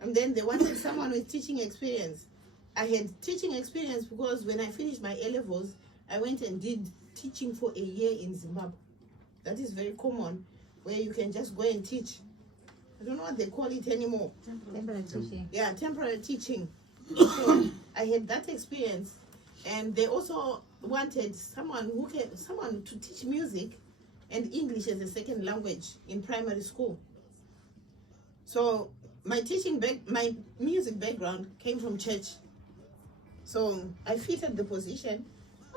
And then they wanted someone with teaching experience. I had teaching experience because when I finished my A-levels, I went and did teaching for a year in Zimbabwe. That is very common, where you can just go and teach. I don't know what they call it anymore. Temporary teaching. Yeah, temporary teaching. So I had that experience, and they also wanted someone to teach music and English as a second language in primary school. So my music background came from church. So I fitted the position.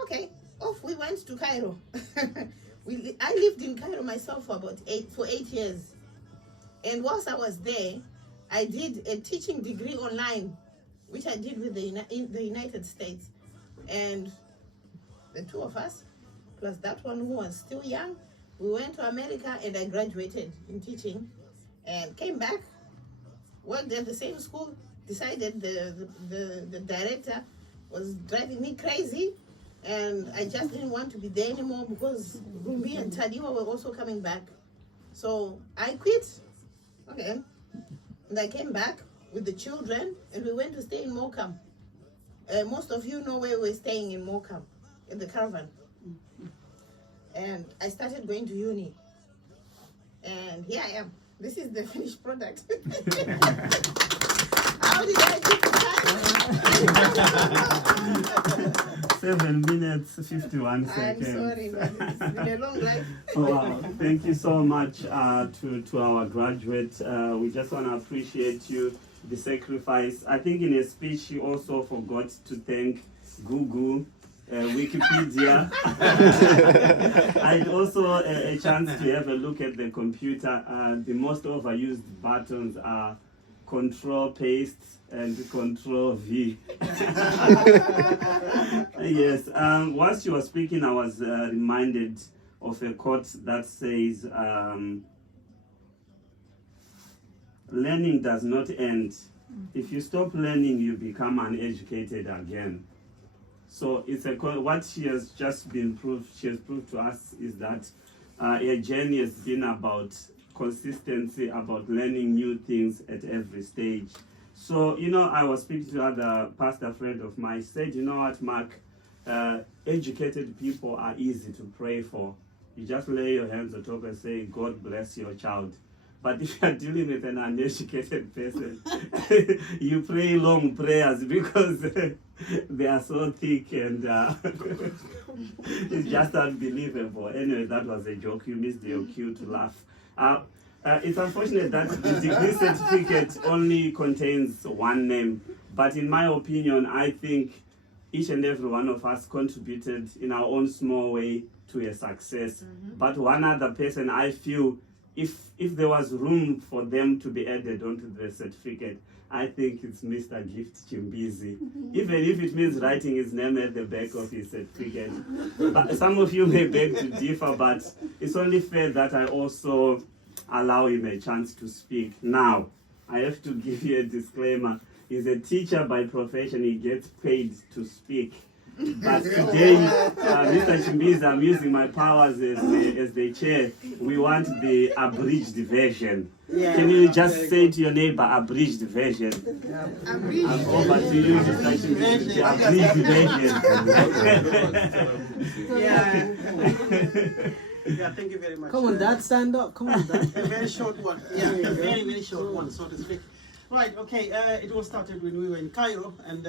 Okay, off we went to Cairo. I lived in Cairo myself for 8 years. And whilst I was there, I did a teaching degree online, which I did with in the United States. And the two of us, plus that one who was still young, we went to America, and I graduated in teaching and came back, worked at the same school, decided the director was driving me crazy, and I just didn't want to be there anymore because Rumbi and Tadiwa were also coming back. So I quit. Okay. And I came back with the children, and we went to stay in Morecambe. Most of you know where we're staying in Morecambe, in the caravan. And I started going to uni. And here I am. This is the finished product. How did I get the time? 7 minutes, 51 seconds. I'm sorry, but it's been a long life. Wow, thank you so much to our graduate. We just want to appreciate you, the sacrifice. I think in a speech you also forgot to thank Google, Wikipedia. And also a chance to have a look at the computer. The most overused buttons are Control Paste and Control V. Yes, whilst you were speaking, I was reminded of a quote that says, learning does not end. If you stop learning, you become uneducated again. So it's a what she has just been proved. She has proved to us is that her journey has been about consistency, about learning new things at every stage. So, you know, I was speaking to other pastor friend of mine, said, you know what, Mark, educated people are easy to pray for. You just lay your hands on top and say, God bless your child. But if you're dealing with an uneducated person, you pray long prayers because they are so thick and it's just unbelievable. Anyway, that was a joke. You missed your cue to laugh. It's unfortunate that the degree certificate only contains one name. But in my opinion, I think each and every one of us contributed in our own small way to a success. Mm-hmm. But one other person, I feel, if there was room for them to be added onto the certificate, I think it's Mr. Gift Chimbizi. Even if it means writing his name at the back of his certificate. But some of you may beg to differ, but it's only fair that I also allow him a chance to speak. Now, I have to give you a disclaimer. He's a teacher by profession. He gets paid to speak. But today, Mr. Chimbizi, I'm using my powers as the chair. We want the abridged version. Yeah. Can you just say to your neighbor, abridged version? Abridged. I'm over to you, Mr. Chimbizi, the abridged version. Yeah. Yeah, thank you very much. Come on, Dad, stand up. Come on, Dad. A very short one. Yeah, a very, very short one, so to speak. Right, okay, it all started when we were in Cairo, and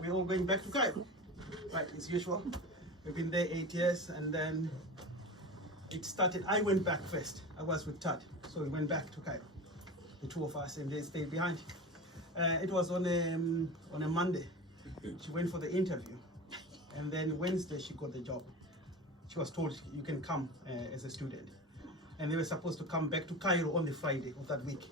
we're all going back to Cairo. Right, as usual. We've been there 8 years, and then it started. I went back first. I was with Tad, so we went back to Cairo, the two of us, and they stayed behind. It was on a Monday. She went for the interview, and then Wednesday she got the job. She was told you can come as a student, and they were supposed to come back to Cairo on the Friday of that week.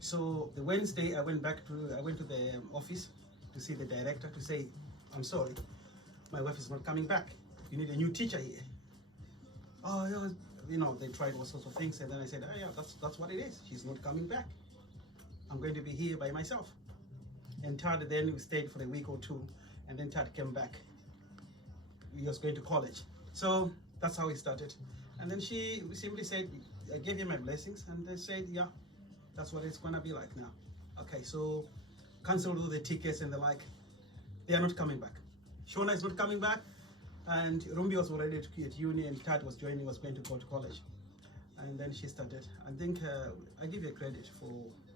So the Wednesday I went to the office to see the director to say, I'm sorry, my wife is not coming back. You need a new teacher here. Oh, yeah. You know, they tried all sorts of things, and then I said, oh yeah, that's what it is. She's not coming back. I'm going to be here by myself. And Tad then we stayed for a week or two, and then Tad came back. He was going to college. So that's how it started. And then she simply said, I gave you my blessings, and they said, yeah, that's what it's gonna be like now. Okay, so cancelled all the tickets and the like. They are not coming back. Shona is not coming back, and Rumbi was already at uni, and Tat was joining, was going to go to college. And then she started. I think I give her credit for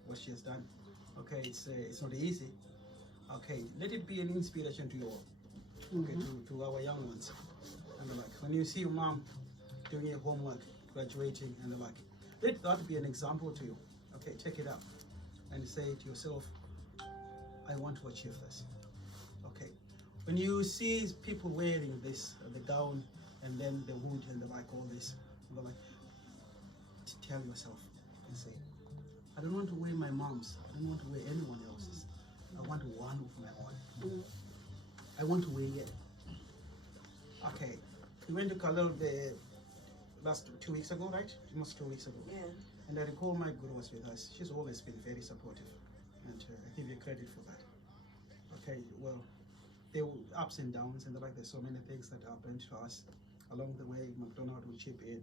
what she has done. Okay, it's not easy. Okay, let it be an inspiration to you all. Okay, to our young ones. And the like, when you see your mom doing your homework, graduating, and the like, let that be an example to you. Okay, check it out and say to yourself, I want to achieve this. Okay, when you see people wearing this, the gown, and then the hood, and the like, all this, and the like, tell yourself and say, I don't want to wear my mom's, I don't want to wear anyone else's. I want one of my own. I want to wear it. Okay, we went to Kalil the last 2 weeks ago, right? Almost 2 weeks ago. Yeah. And I recall my guru was with us. She's always been very supportive, and I give you credit for that. Okay, well, there were ups and downs, and like there's so many things that happened to us along the way. McDonald will chip in.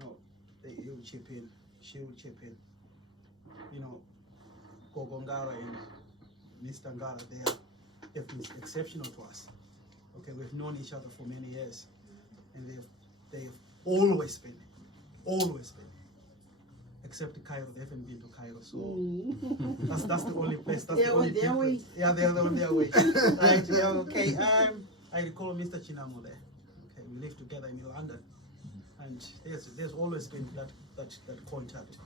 No, he will chip in. She will chip in. You know, Gogo Ngara and Mr. Ngara, they've been exceptional to us. Okay, we've known each other for many years, and they've always been. Except Cairo, they haven't been to Cairo, so that's the only place. That's the only their way. Yeah, they're on their way. Right? Yeah, okay. I recall Mr. Chinamo there. Okay, we lived together in London, and there's always been that contact.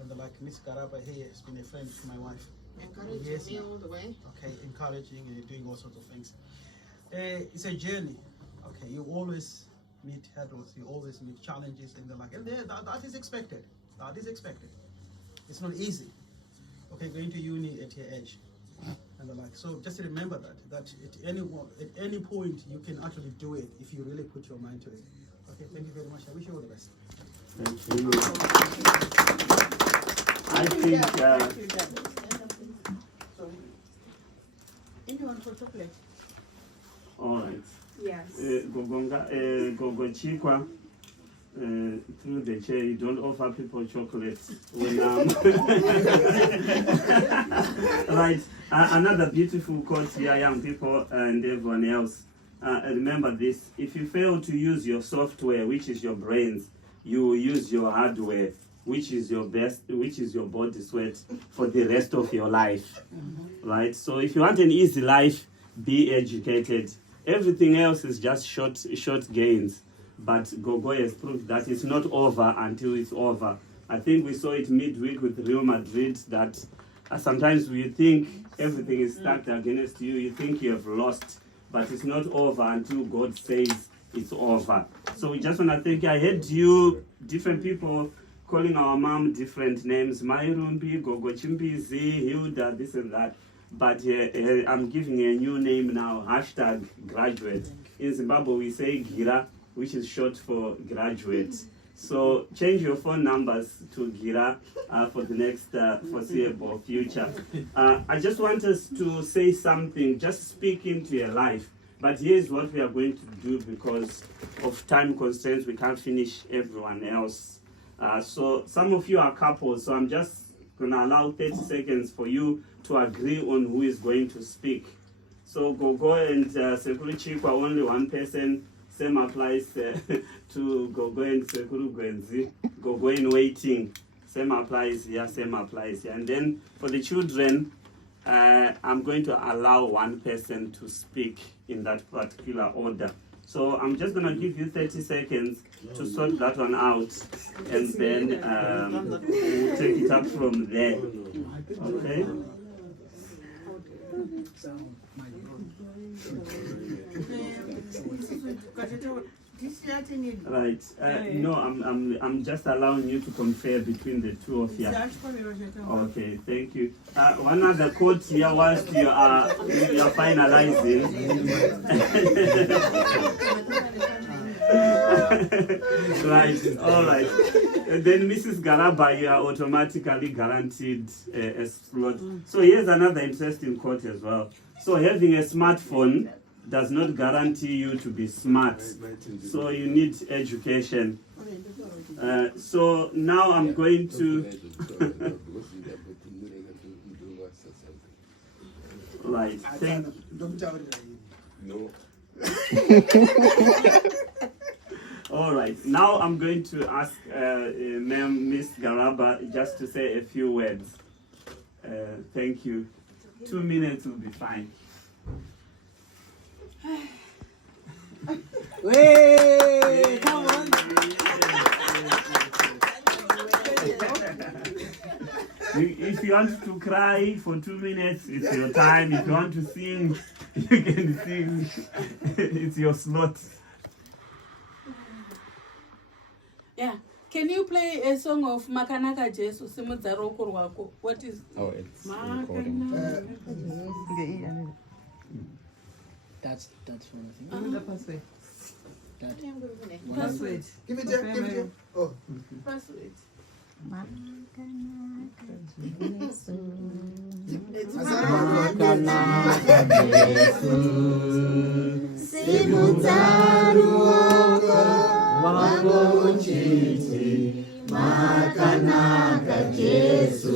And like Miss Garaba here has been a friend to my wife. Encouraging me all the way. Okay, encouraging and doing all sorts of things. It's a journey. Okay, you always meet hurdles, you always meet challenges, and that is expected. That is expected. It's not easy. Okay, going to uni at your age, and the like. So just remember that at any point you can actually do it if you really put your mind to it. Okay, thank you very much. I wish you all the best. Thank you. I think. Anyone for chocolate? All right. Yes. Gogo Chikwa, through the chair, you don't offer people chocolate when right. Another beautiful quote here, young people and everyone else. Remember this: if you fail to use your software, which is your brains, you will use your hardware, which is your body sweat, for the rest of your life. Right? So if you want an easy life, be educated. Everything else is just short gains. But Gogo has proved that it's not over until it's over. I think we saw it midweek with Real Madrid that sometimes we think everything is stacked against you. You think you have lost, but it's not over until God says it's over. So we just want to thank you. I heard you, different people, calling our mom different names. Mairumbi, Gogo Chimbizi, Hilda, this and that. But I'm giving a new name now, #graduate. In Zimbabwe, we say Gira, which is short for graduate. So change your phone numbers to Gira for the next foreseeable future. I just want us to say something, just speak into your life. But here's what we are going to do because of time constraints. We can't finish everyone else. So some of you are couples, so I'm just going to allow 30 seconds for you to agree on who is going to speak. So Gogo and Sekuru Chikwa, only one person. Same applies to Gogo and Sekuru Gwenzi. Gogo in waiting. Same applies here, same applies here. And then for the children, I'm going to allow one person to speak in that particular order. So I'm just going to give you 30 seconds to sort that one out, and then we'll take it up from there. Okay? Right. No, I'm just allowing you to compare between the two of you. Okay, thank you. One other quote here whilst you are finalizing. Right, all right. Then Mrs. Garaba, you are automatically guaranteed a slot. So here's another interesting quote as well. So having a smartphone does not guarantee you to be smart. So you need education. So now I'm going to right. Thank. No. All right. Now I'm going to ask Ma'am Miss Garaba just to say a few words. Thank you. 2 minutes will be fine. Way, come on. If you want to cry for 2 minutes, it's your time. If you want to sing, you can sing. It's your slot. Yeah. Can you play a song of Makanaka Jesu Simudzaro Kurwako? What is Oh, it's recording. That's one thing. Another password. password? Give it here, give it here. Oh. Password. Makanaka Jesu,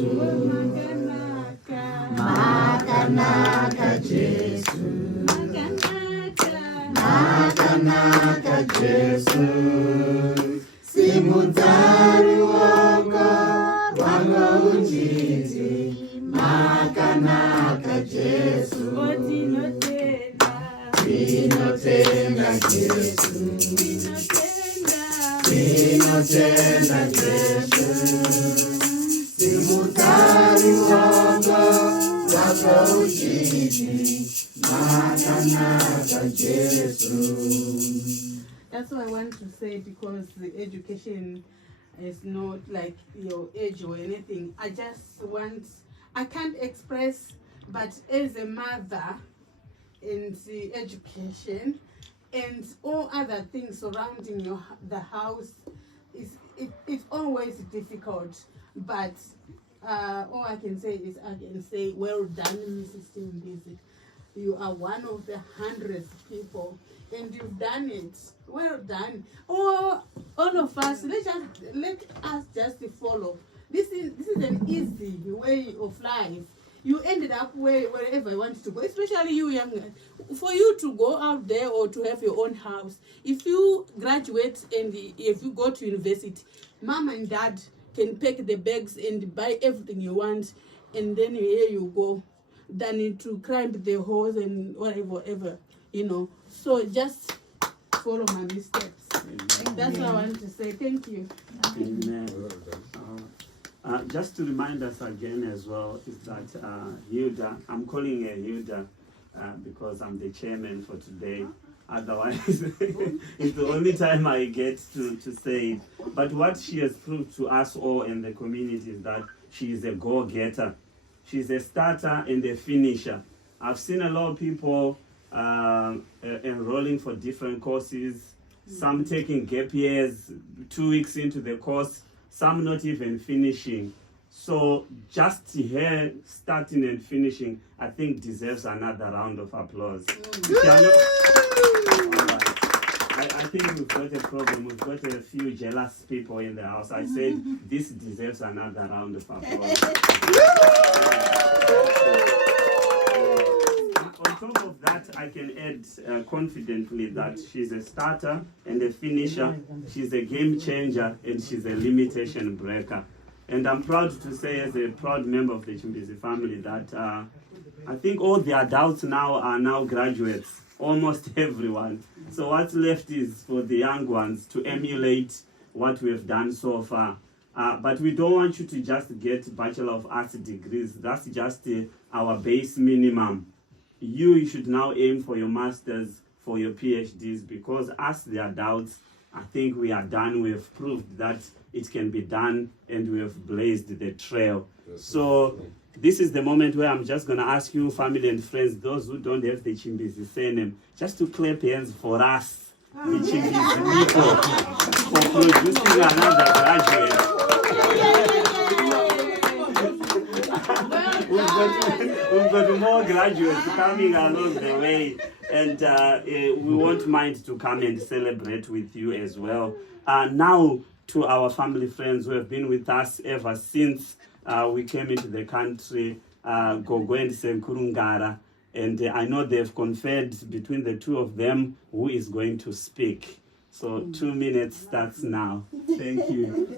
Makanaka Jesu, Makanaka Jesu, Simutari wako wango uchiti, Makanaka Jesu, Tinotenda Jesu, Tinotenda Jesu, Simutari wako wako uchiti, Makanaka Jesu. That's what I want to say, because the education is not like your age or anything. I can't express, but as a mother in the education and all other things surrounding the house, it's always difficult. But all I can say is well done, Mrs. Chimbizi. You are one of the hundreds of people, and you've done it. Well done. All of us, let us just follow. This is an easy way of life. You ended up wherever you want to go, especially you young. For you to go out there or to have your own house, if you graduate and if you go to university, mom and dad can pack the bags and buy everything you want, and then here you go. Than to climb the halls and whatever, So just follow my steps. That's what I want to say. Thank you. Amen. Just to remind us again as well is that Hilda, I'm calling her Hilda because I'm the chairman for today. Otherwise, it's the only time I get to say it. But what she has proved to us all in the community is that she is a go-getter. She's a starter and a finisher. I've seen a lot of people enrolling for different courses, some taking gap years, 2 weeks into the course, some not even finishing. So just her starting and finishing, I think deserves another round of applause. I think we've got a problem. We've got a few jealous people in the house. I said this deserves another round of applause. On top of that, I can add confidently that she's a starter and a finisher. She's a game changer and she's a limitation breaker. And I'm proud to say, as a proud member of the Chimbizi family, that I think all the adults now are now graduates. Almost everyone. So what's left is for the young ones to emulate what we have done so far. But we don't want you to just get Bachelor of Arts degrees. That's just our base minimum. You should now aim for your masters, for your PhDs, because as the adults, I think we are done. We have proved that it can be done, and we have blazed the trail. So this is the moment where I'm just going to ask you, family and friends, those who don't have the Chimbizi surname, just to clap hands for us, the Chimbizi people, for producing another graduate. We've got more graduates coming along the way, and we won't mind to come and celebrate with you as well. Now, to our family friends who have been with us ever since we came into the country, Gogo and Senkurungara, And I know they've conferred between the two of them who is going to speak. So 2 minutes starts now. Thank you.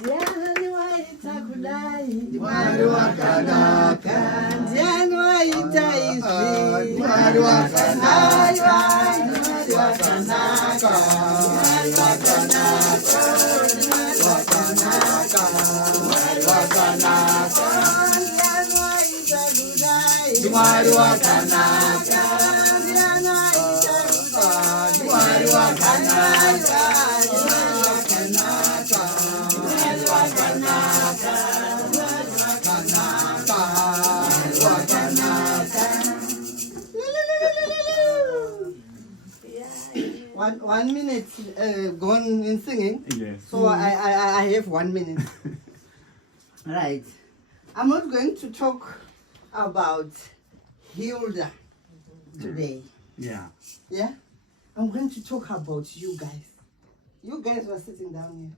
Ndiani waita kudai, Mwari wakanaka, ndiani waita izvi, Mwari wakanaka, Mwari wakanaka, Mwari wakanaka, wakanaka, Mwari wakanaka, ndiani waita kudai, Mwari wakanaka, ndiani waita kudai, Mwari wakanaka, One minute gone in singing. Yes. So I have 1 minute. Right. I'm not going to talk about Hilda today. Yeah. Yeah? I'm going to talk about you guys. You guys were sitting down here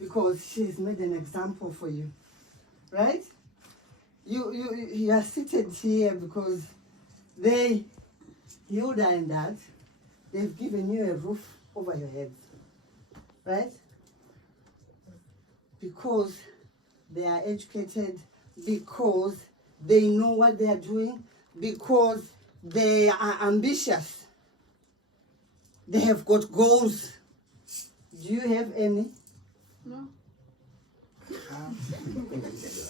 because she's made an example for you. Right? You are seated here because they, Hilda and Dad, they've given you a roof over your heads. Right? Because they are educated, because they know what they are doing, because they are ambitious. They have got goals. Do you have any? No.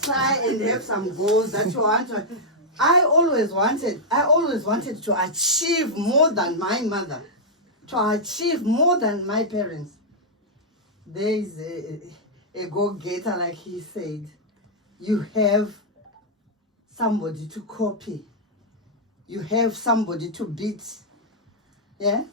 Try and have some goals that you want to. I always wanted to achieve more than my mother, to achieve more than my parents. There is a go-getter, like he said. You have somebody to copy. You have somebody to beat. Yeah?